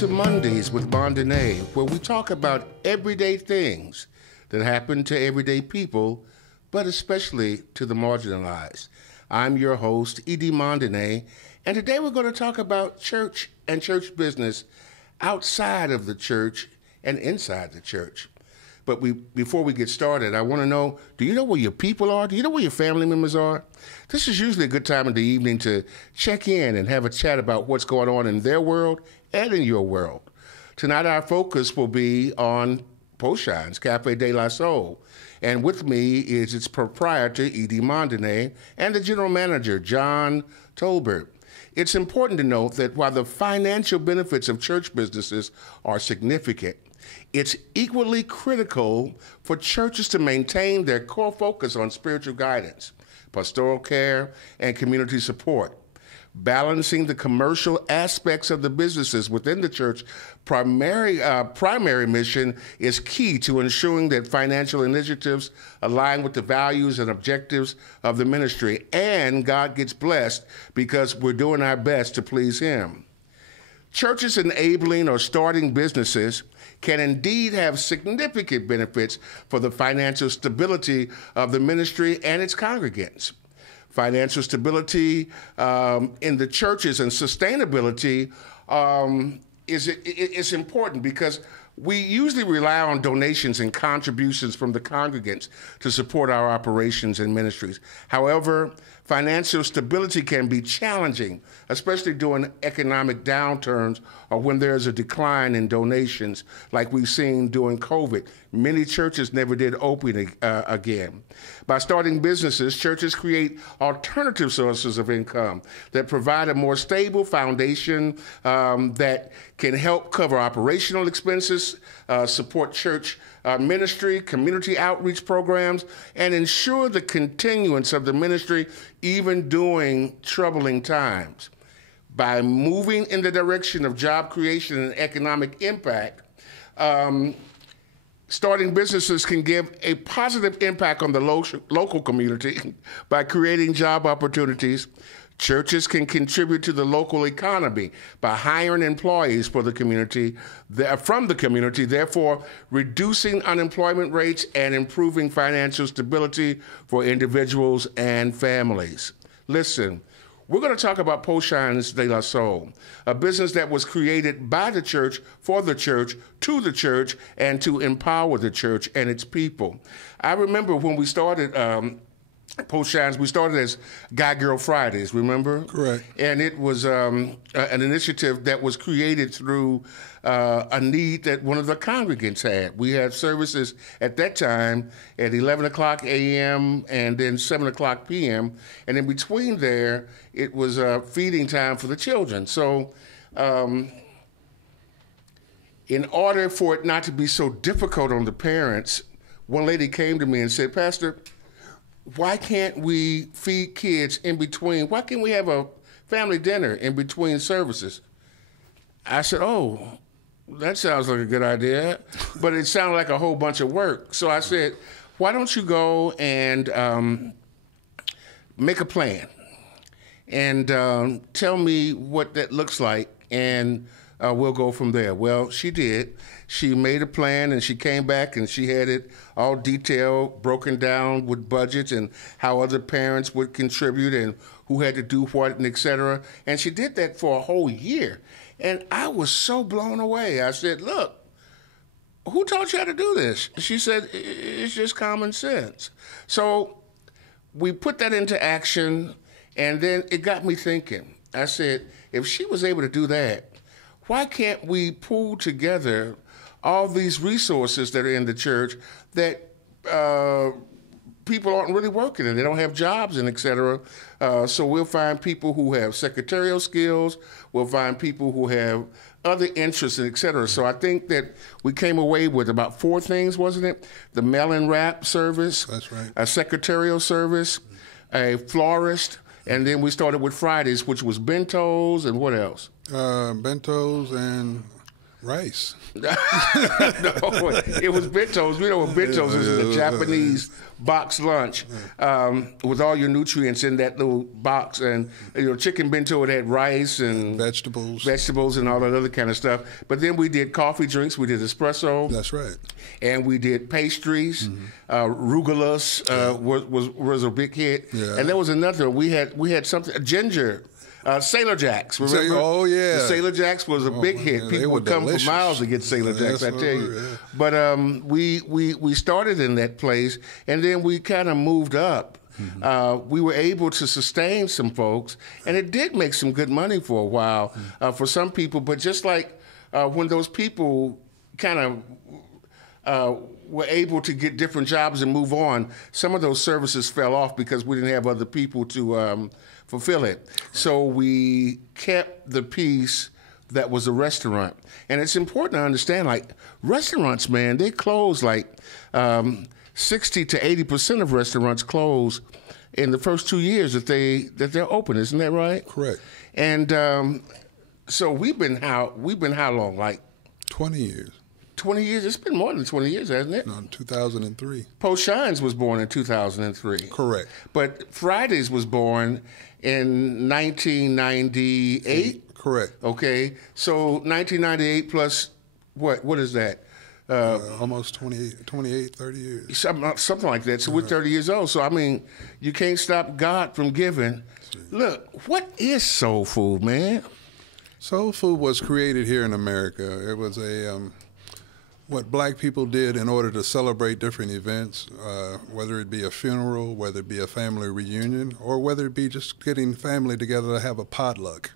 to Mondays with Mondaine, where we talk about everyday things that happen to everyday people, but especially to the marginalized. I'm your host, E.D. Mondaine, and today we're going to talk about church and church business outside of the church and inside the church. But before we get started, I want to know, do you know where your people are? Do you know where your family members are? This is usually a good time in the evening to check in and have a chat about what's going on in their world and in your world. Tonight, our focus will be on Poshine's Cafe de la Soul. And with me is its proprietor, E.D. Mondaine, and the general manager, John Tolbert. It's important to note that while the financial benefits of church businesses are significant, it's equally critical for churches to maintain their core focus on spiritual guidance, pastoral care, and community support. Balancing the commercial aspects of the businesses within the church primary mission is key to ensuring that financial initiatives align with the values and objectives of the ministry, and God gets blessed because we're doing our best to please Him. Churches enabling or starting businesses can indeed have significant benefits for the financial stability of the ministry and its congregants. Financial stability in the churches and sustainability is important because we usually rely on donations and contributions from the congregants to support our operations and ministries. However, financial stability can be challenging, especially during economic downturns or when there's a decline in donations like we've seen during COVID. Many churches never did open again. By starting businesses, churches create alternative sources of income that provide a more stable foundation that can help cover operational expenses, support church ministry, community outreach programs, and ensure the continuance of the ministry even during troubling times. By moving in the direction of job creation and economic impact, starting businesses can give a positive impact on the local community by creating job opportunities. Churches can contribute to the local economy by hiring employees for the community, from the community, therefore reducing unemployment rates and improving financial stability for individuals and families. Listen, we're going to talk about Poshine's de la Soul, a business that was created by the church, for the church, to the church, and to empower the church and its people. I remember when we started Poshine's, we started as Guy Girl Fridays, remember? Correct. And it was an initiative that was created through a need that one of the congregants had. We had services at that time at 11 o'clock a.m. and then 7 o'clock p.m. And in between there, it was feeding time for the children. So in order for it not to be so difficult on the parents, one lady came to me and said, "Pastor, why can't we feed kids in between? Why can't we have a family dinner in between services?" I said, "Oh, that sounds like a good idea," but it sounded like a whole bunch of work. So I said, "Why don't you go and make a plan and tell me what that looks like, and we'll go from there." Well, she did. She made a plan, and she came back, and she had it all detailed, broken down with budgets and how other parents would contribute and who had to do what, and et cetera. And she did that for a whole year. And I was so blown away. I said, "Look, who taught you how to do this?" She said, "It's just common sense." So we put that into action, and then it got me thinking. I said, if she was able to do that, why can't we pool together all these resources that are in the church that people aren't really working and they don't have jobs and et cetera. So we'll find people who have secretarial skills. We'll find people who have other interests and et cetera. So I think that we came away with about 4 things, wasn't it? The mail-in wrap service. That's right. A secretarial service, a florist, and then we started with Fridays, which was bentos and what else? Bentos and Rice. No, it was bentos. You know what bentos is? A Japanese box lunch with all your nutrients in that little box. And chicken bento had rice and vegetables and all that other kind of stuff. But then we did coffee drinks. We did espresso. That's right. And we did pastries. Rugulas was a big hit. Yeah. And there was another. We had something ginger. Sailor Jacks, remember? Oh, yeah. The Sailor Jacks was a big hit. Man, People would come for miles to get Sailor Jacks, I tell you. Yeah. But we started in that place, and then we kind of moved up. We were able to sustain some folks, and it did make some good money for a while for some people. But just like when those people kind of were able to get different jobs and move on, some of those services fell off because we didn't have other people to fulfill it. So we kept the piece that was a restaurant. And it's important to understand, like, restaurants, man, they close like 60 to 80% of restaurants close in the first 2 years that they're open. Isn't that right? Correct. And so we've been how long? Like 20 years. 20 years? It's been more than 20 years, hasn't it? No, 2003. Post Shines was born in 2003. Correct. But Fridays was born in 1998. Correct. Okay. So 1998 plus what is that? Almost 28, 30 years. Something like that. So we're 30 years old. So, I mean, you can't stop God from giving. Look, what is soul food, man? Soul food was created here in America. It was what black people did in order to celebrate different events, whether it be a funeral, whether it be a family reunion, or whether it be just getting family together to have a potluck.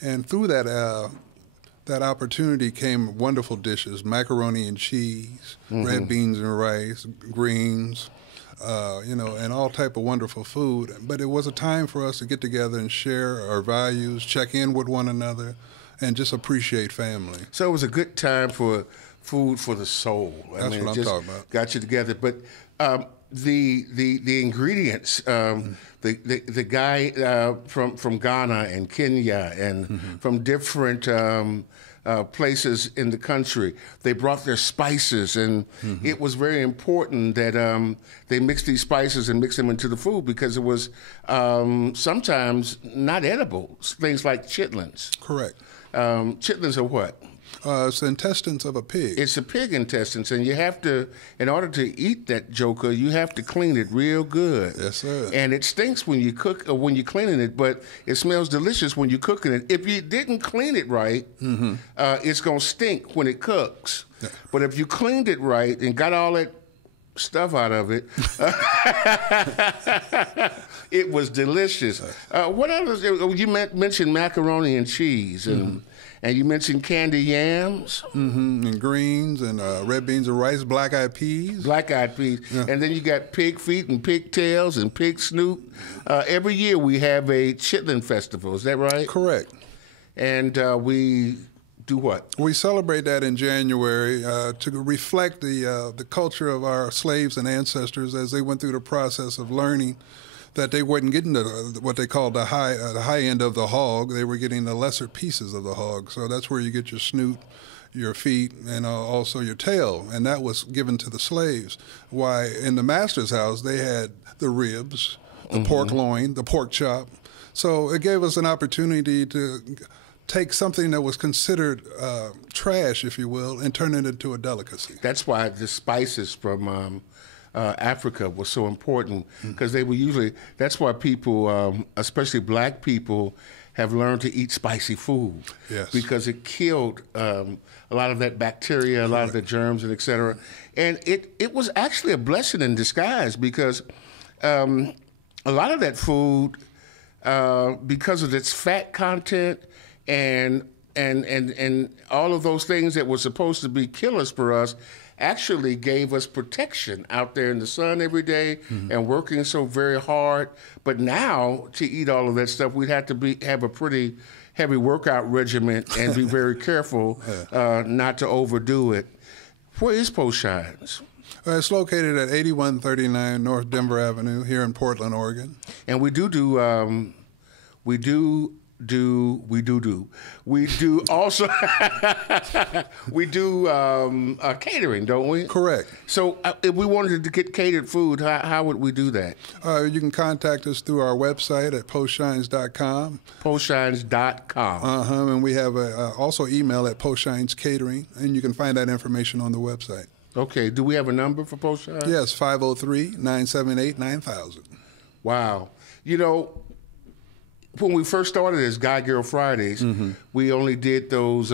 And through that opportunity came wonderful dishes: macaroni and cheese, red beans and rice, greens, and all type of wonderful food. But it was a time for us to get together and share our values, check in with one another, and just appreciate family. So it was a good time for food for the soul. That's what I'm talking about. Got you together. But the ingredients, the guy from Ghana and Kenya and from different places in the country, they brought their spices, and it was very important that they mixed these spices and mixed them into the food because it was sometimes not edible. Things like chitlins. Correct. Chitlins are what? It's the intestines of a pig. It's a pig intestines, and you have to, in order to eat that joker, you have to clean it real good. Yes, sir. And it stinks when you cook or when you're cleaning it, but it smells delicious when you're cooking it. If you didn't clean it right, it's gonna stink when it cooks. Yeah. But if you cleaned it right and got all that stuff out of it, it was delicious. What else? You mentioned macaroni and cheese and you mentioned candy yams. And greens and red beans and rice, black-eyed peas. Black-eyed peas. Yeah. And then you got pig feet and pigtails and pig snoot. Every year we have a chitlin festival. Is that right? Correct. And we do what? We celebrate that in January to reflect the culture of our slaves and ancestors as they went through the process of learning that they weren't getting what they called the high end of the hog. They were getting the lesser pieces of the hog. So that's where you get your snoot, your feet, and also your tail. And that was given to the slaves. Why, in the master's house, they had the ribs, the pork loin, the pork chop. So it gave us an opportunity to take something that was considered trash, if you will, and turn it into a delicacy. That's why the spices from Africa was so important, because they were usually, that's why people, especially black people, have learned to eat spicy food. Yes. Because it killed a lot of that bacteria, a lot of the germs, and et cetera. And it was actually a blessing in disguise, because a lot of that food, because of its fat content and all of those things that were supposed to be killers for us, actually gave us protection out there in the sun every day and working so very hard. But now, to eat all of that stuff, we'd have to have a pretty heavy workout regimen and be very careful not to overdo it. Where is Post Shines? It's located at 8139 North Denver Avenue here in Portland, Oregon. And we do do also we do catering, don't we? Correct. So if we wanted to get catered food, how would we do that? You can contact us through our website at postshines.com. Postshines.com. And we have also email at postshines.catering, and you can find that information on the website. Okay. Do we have a number for Postshines? Yes, 503-978-9000. Wow. You know, when we first started as Guy Girl Fridays, we only did those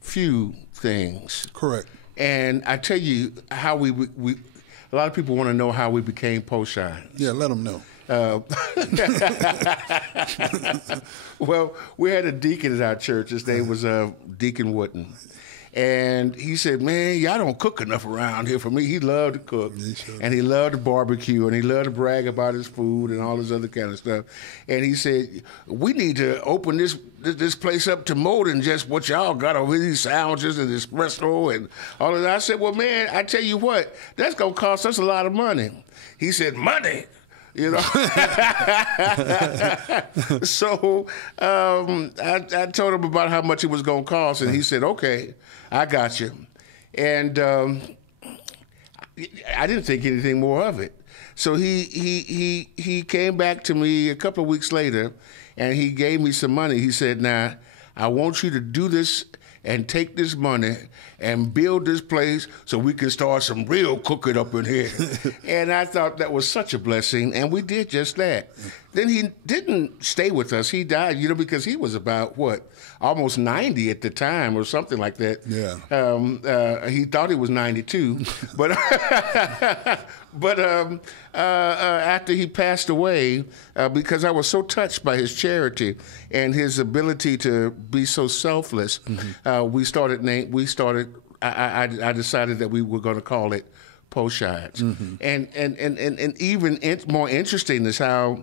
few things. Correct. And I tell you how we a lot of people want to know how we became Postshines. Yeah, let them know. Well, we had a deacon at our church. His name was Deacon Wooden. And he said, man, y'all don't cook enough around here for me. He loved to cook, and he loved to barbecue, and he loved to brag about his food and all this other kind of stuff. And he said, we need to open this place up to more than just what y'all got over these sandwiches and espresso and all of that. I said, well, man, I tell you what, that's going to cost us a lot of money. He said, money? You know, so I told him about how much it was going to cost, and he said, "Okay, I got you." And I didn't think anything more of it. So he came back to me a couple of weeks later, and he gave me some money. He said, "Now, I want you to do this and take this money and build this place so we can start some real cooking up in here." And I thought that was such a blessing, and we did just that. Then he didn't stay with us. He died, you know, because he was about, almost 90 at the time or something like that. Yeah. He thought he was 92. But after he passed away, because I was so touched by his charity and his ability to be so selfless, I decided that we were going to call it Postshines. And even more interesting is how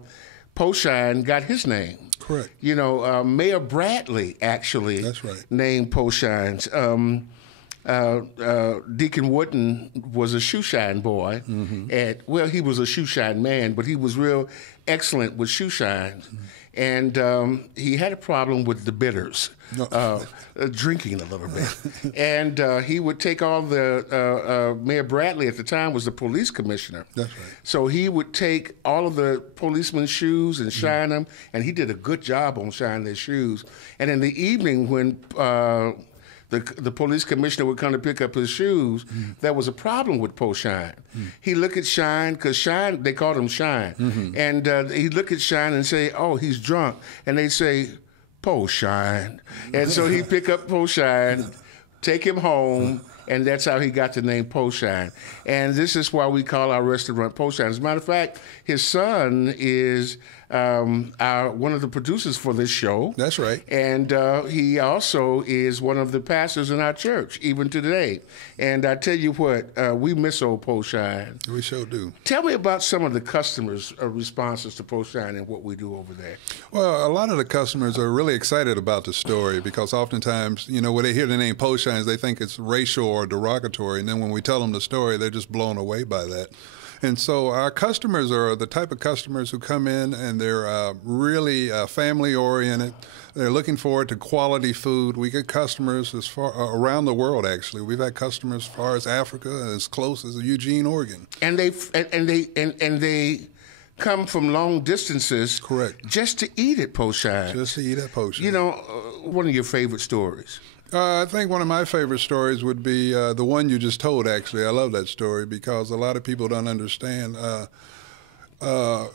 Postshine got his name. Correct. You know, Mayor Bradley actually named Postshines. Deacon Wooden was a shoeshine boy. He was a shoeshine man, but he was real excellent with shoeshines. And he had a problem with the bitters, drinking a little bit. And he would take all the, Mayor Bradley at the time was the police commissioner. That's right. So he would take all of the policemen's shoes and shine them, and he did a good job on shining their shoes. And in the evening when the police commissioner would come to pick up his shoes, there was a problem with Postshine. He looked at Shine, because Shine, they called him Shine. And he'd look at Shine and say, oh, he's drunk. And they'd say, Postshine. And so he'd pick up Postshine, take him home, and that's how he got the name Postshine. And this is why we call our restaurant Postshine. As a matter of fact, his son is one of the producers for this show. That's right. And he also is one of the pastors in our church, even today. And I tell you what, we miss old Postshine. We sure do. Tell me about some of the customers' responses to Postshine and what we do over there. Well, a lot of the customers are really excited about the story because oftentimes, you know, when they hear the name Postshines, they think it's racial or derogatory. And then when we tell them the story, they're just blown away by that. And so our customers are the type of customers who come in and they're really family-oriented. They're looking forward to quality food. We get customers as far around the world. Actually, we've had customers as far as Africa, as close as Eugene, Oregon. And they come from long distances, correct, just to eat at Postshine. Just to eat at Postshine. You know, one of your favorite stories? I think one of my favorite stories would be the one you just told, actually. I love that story because a lot of people don't understand. Brother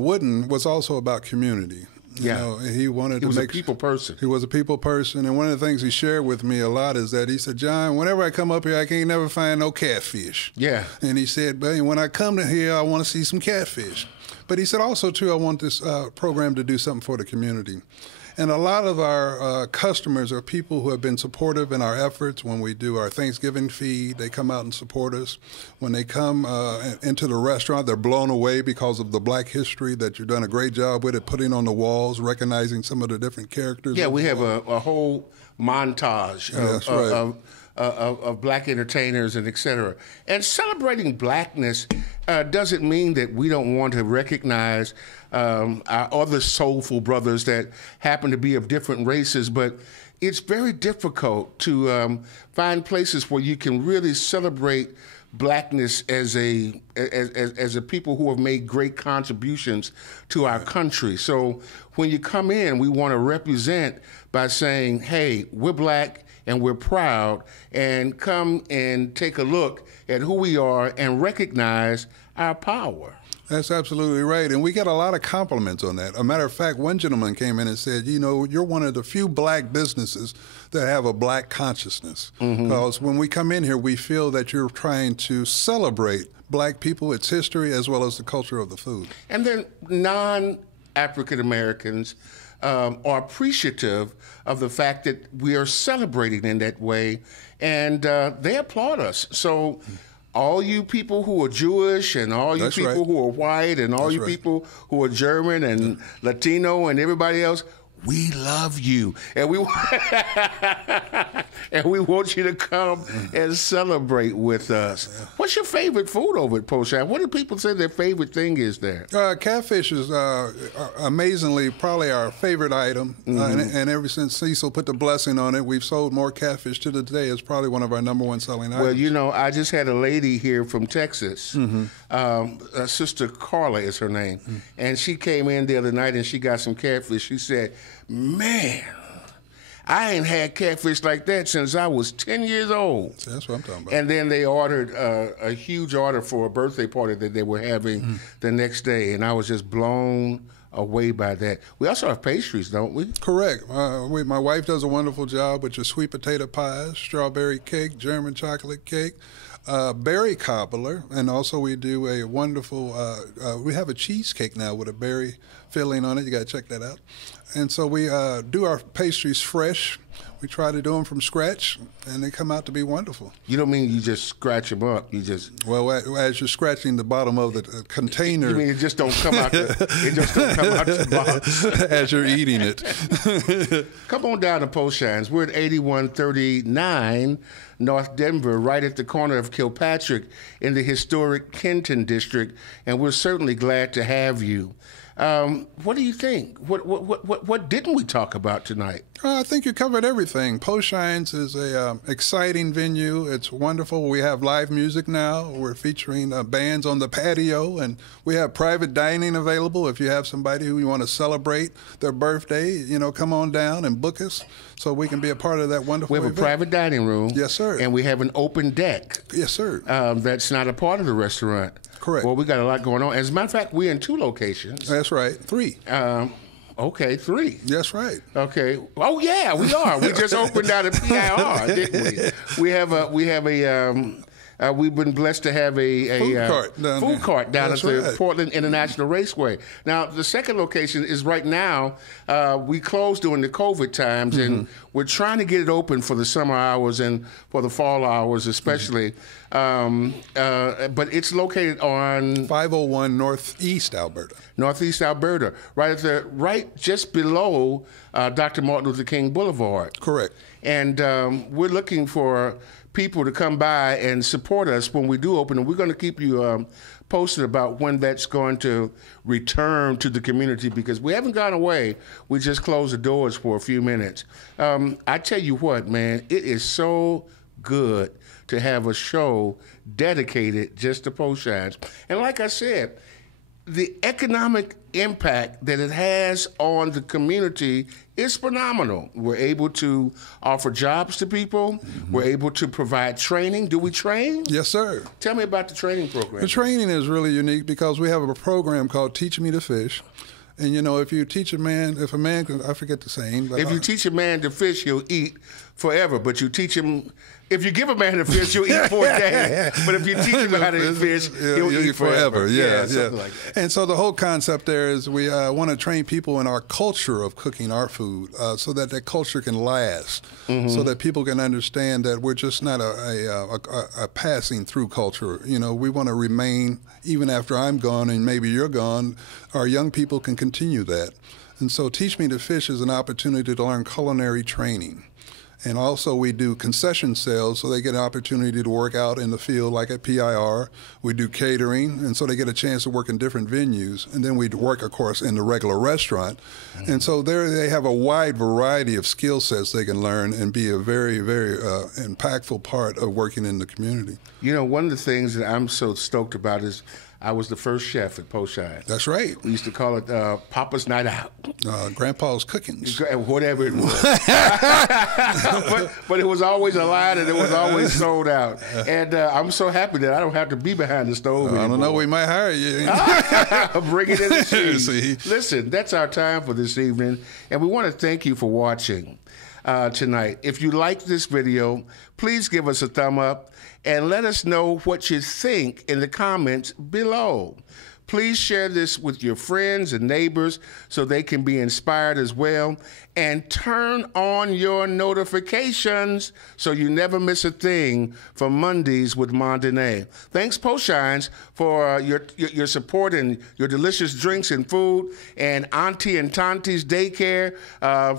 Wooden was also about community. You know, he wanted to make... He was a people person. He was a people person, and one of the things he shared with me a lot is that he said, John, whenever I come up here, I can't never find no catfish. Yeah. And he said, but when I come to here, I want to see some catfish. But he said also, too, I want this program to do something for the community. And a lot of our customers are people who have been supportive in our efforts. When we do our Thanksgiving feed, they come out and support us. When they come into the restaurant, they're blown away because of the Black history that you've done a great job with it, putting on the walls, recognizing some of the different characters. Yeah, we have a whole montage of Black entertainers and et cetera. And celebrating Blackness doesn't mean that we don't want to recognize our other soulful brothers that happen to be of different races, but it's very difficult to find places where you can really celebrate Blackness as a people who have made great contributions to our country. So when you come in, we want to represent by saying, hey, we're Black and we're proud, and come and take a look at who we are and recognize our power. That's absolutely right. And we get a lot of compliments on that. A matter of fact, one gentleman came in and said, you know, you're one of the few Black businesses that have a Black consciousness. Because when we come in here, we feel that you're trying to celebrate Black people, its history, as well as the culture of the food. And then non-African Americans are appreciative of the fact that we are celebrating in that way, and they applaud us. So all you people who are Jewish and all you people who are white and all you people who are German and Latino and everybody else, we love you, and we and we want you to come and celebrate with us. What's your favorite food over at Pochon? What do people say their favorite thing is there? Catfish is amazingly probably our favorite item, and ever since Cecil put the blessing on it, we've sold more catfish to the day. It's probably one of our #1 selling items. Well, you know, I just had a lady here from Texas. Sister Carla is her name, and she came in the other night and she got some catfish. She said, man, I ain't had catfish like that since I was 10 years old. That's what I'm talking about. And then they ordered a huge order for a birthday party that they were having the next day, and I was just blown away by that. We also have pastries, don't we? Correct. My wife does a wonderful job with your sweet potato pies, strawberry cake, German chocolate cake, berry cobbler, and also we do a wonderful, we have a cheesecake now with a berry filling on it. You got to check that out. And so we do our pastries fresh. We try to do them from scratch, and they come out to be wonderful. You don't mean you just scratch them up? You just as you're scratching the bottom of the container. You mean it just don't come out? It just don't come out the box as you're eating it. Come on down to Pochon's. We're at 8139 North Denver, right at the corner of Kilpatrick in the historic Kenton district, and we're certainly glad to have you. What do you think? What didn't we talk about tonight? I think you covered everything. Pochon's is a exciting venue. It's wonderful. We have live music now. We're featuring bands on the patio, and we have private dining available. If you have somebody who you want to celebrate their birthday, you know, come on down and book us so we can be a part of that wonderful event. We have a private dining room. Yes, sir. And we have an open deck. Yes, sir. That's not a part of the restaurant. Correct. Well, we got a lot going on. As a matter of fact, we're in 2 locations. That's right. 3. Okay, 3. That's right. Okay. Oh yeah, we are. We just opened out a PIR, didn't we? We've been blessed to have a food cart down at the Portland International Raceway. Now, the second location is right now. We closed during the COVID times, and we're trying to get it open for the summer hours and for the fall hours, especially. But it's located on 501 Northeast Alberta. Northeast Alberta, right just below Dr. Martin Luther King Boulevard. Correct. And we're looking for people to come by and support us when we do open, and we're going to keep you posted about when that's going to return to the community, because we haven't gone away. We just closed the doors for a few minutes. I tell you what, man, it is so good to have a show dedicated just to Pochon's. And like I said, the economic impact that it has on the community is phenomenal. We're able to offer jobs to people. We're able to provide training. Do we train? Yes, sir. Tell me about the training program. The training is really unique because we have a program called Teach Me to Fish. And, you know, if you teach a man, I forget the saying. But if you teach a man to fish, he'll eat forever. But you teach him, if you give a man a fish, he'll eat for a day. But if you teach him how to fish, he'll eat forever. Yeah. Something like that. And so the whole concept there is we want to train people in our culture of cooking our food so that that culture can last, so that people can understand that we're just not a passing through culture. You know, we want to remain, even after I'm gone and maybe you're gone, our young people can continue that. And so Teach Me to Fish is an opportunity to learn culinary training. And also we do concession sales, so they get an opportunity to work out in the field like at PIR. We do catering, and so they get a chance to work in different venues. And then we work, of course, in the regular restaurant. And so there they have a wide variety of skill sets they can learn and be a very, very impactful part of working in the community. You know, one of the things that I'm so stoked about is I was the first chef at Poshine. That's right. We used to call it Papa's Night Out. Grandpa's Cookings. Whatever it was. but it was always a line and it was always sold out. And I'm so happy that I don't have to be behind the stove anymore. I don't know, we might hire you. Bring it in the See? Listen, that's our time for this evening. And we want to thank you for watching tonight. If you like this video, please give us a thumb up and let us know what you think in the comments below. Please share this with your friends and neighbors so they can be inspired as well. And turn on your notifications so you never miss a thing from Mondays with Mondaine. Thanks, Poshines, for your support and your delicious drinks and food, and Auntie and Tanti's Daycare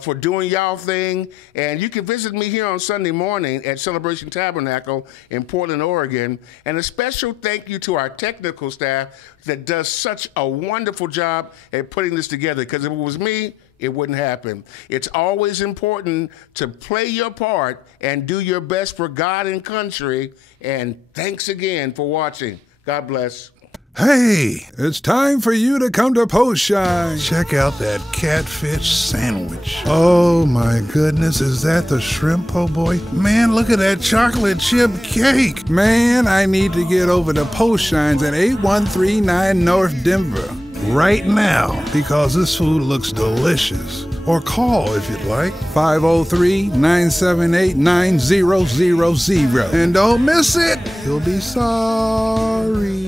for doing y'all thing. And you can visit me here on Sunday morning at Celebration Tabernacle in Portland, Oregon. And a special thank you to our technical staff that does such a wonderful job at putting this together, because if it was me, it wouldn't happen. It's always important to play your part and do your best for God and country. And thanks again for watching. God bless. Hey, it's time for you to come to Poshine. Check out that catfish sandwich. Oh my goodness, is that the shrimp po' boy? Man, look at that chocolate chip cake. Man, I need to get over to Poshine's at 8139 North Denver right now, because this food looks delicious. Or call if you'd like, 503-978-9000. And don't miss it, you'll be sorry.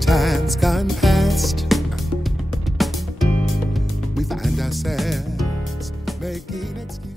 Times gone past, we find ourselves making excuses.